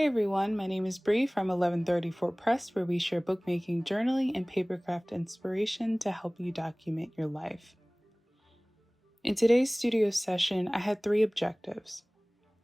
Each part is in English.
Hey everyone, my name is Bree from 1134 Press, where we share bookmaking, journaling, and papercraft inspiration to help you document your life. In today's studio session, I had 3 objectives.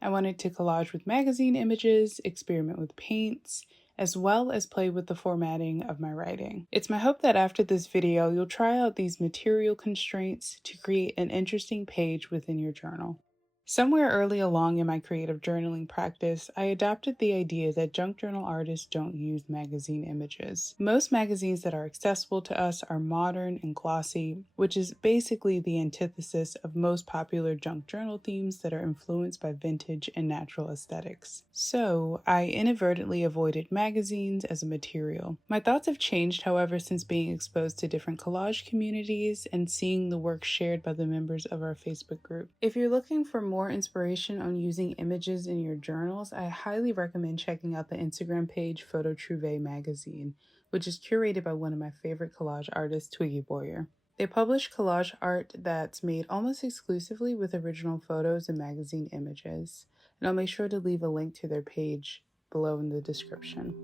I wanted to collage with magazine images, experiment with paints, as well as play with the formatting of my writing. It's my hope that after this video, you'll try out these material constraints to create an interesting page within your journal. Somewhere early along in my creative journaling practice, I adopted the idea that junk journal artists don't use magazine images. Most magazines that are accessible to us are modern and glossy, which is basically the antithesis of most popular junk journal themes that are influenced by vintage and natural aesthetics. So, I inadvertently avoided magazines as a material. My thoughts have changed, however, since being exposed to different collage communities and seeing the work shared by the members of our Facebook group. If you're looking for more inspiration on using images in your journals, I highly recommend checking out the Instagram page Photo Trouvé Magazine, which is curated by one of my favorite collage artists, Twiggy Boyer. They publish collage art that's made almost exclusively with original photos and magazine images, and I'll make sure to leave a link to their page below in the description.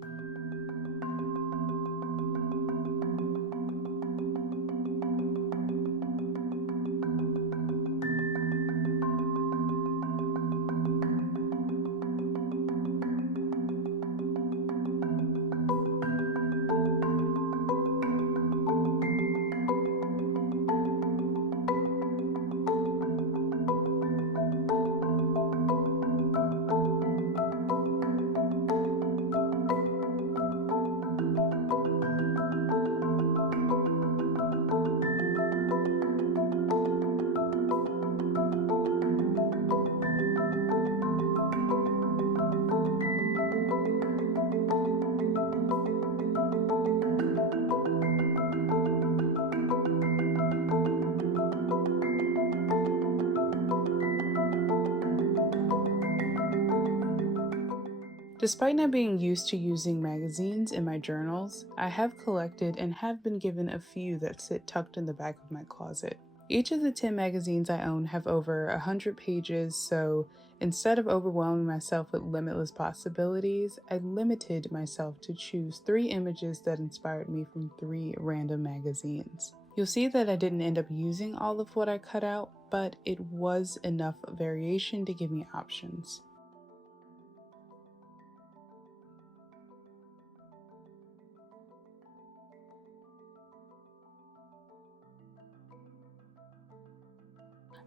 Despite not being used to using magazines in my journals, I have collected and have been given a few that sit tucked in the back of my closet. Each of the 10 magazines I own have over 100 pages, so instead of overwhelming myself with limitless possibilities, I limited myself to choose 3 images that inspired me from 3 random magazines. You'll see that I didn't end up using all of what I cut out, but it was enough variation to give me options.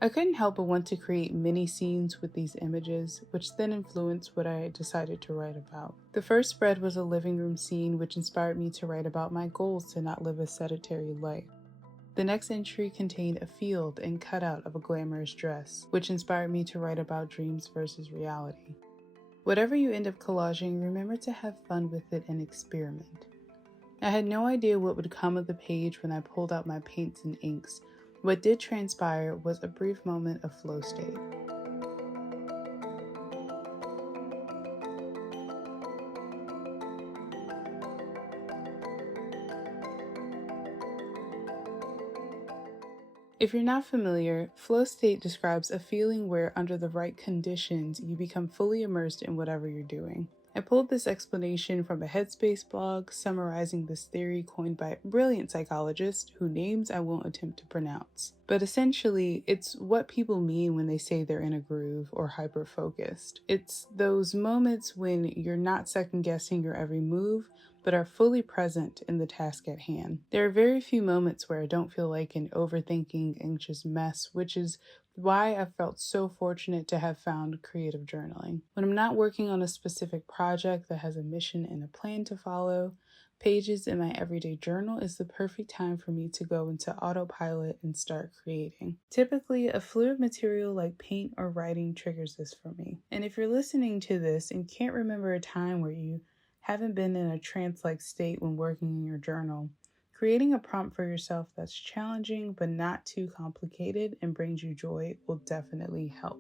I couldn't help but want to create mini scenes with these images, which then influenced what I decided to write about. The first spread was a living room scene, which inspired me to write about my goals to not live a sedentary life. The next entry contained a field and cutout of a glamorous dress, which inspired me to write about dreams versus reality. Whatever you end up collaging, remember to have fun with it and experiment. I had no idea what would come of the page when I pulled out my paints and inks. What did transpire was a brief moment of flow state. If you're not familiar, flow state describes a feeling where, under the right conditions, you become fully immersed in whatever you're doing. I pulled this explanation from a Headspace blog summarizing this theory coined by a brilliant psychologist whose names I won't attempt to pronounce. But essentially, it's what people mean when they say they're in a groove or hyper-focused. It's those moments when you're not second-guessing your every move, but are fully present in the task at hand. There are very few moments where I don't feel like an overthinking, anxious mess, which is why I felt so fortunate to have found creative journaling. When I'm not working on a specific project that has a mission and a plan to follow, pages in my everyday journal is the perfect time for me to go into autopilot and start creating. Typically, a fluid material like paint or writing triggers this for me. And if you're listening to this and can't remember a time where you haven't been in a trance-like state when working in your journal, creating a prompt for yourself that's challenging but not too complicated and brings you joy will definitely help.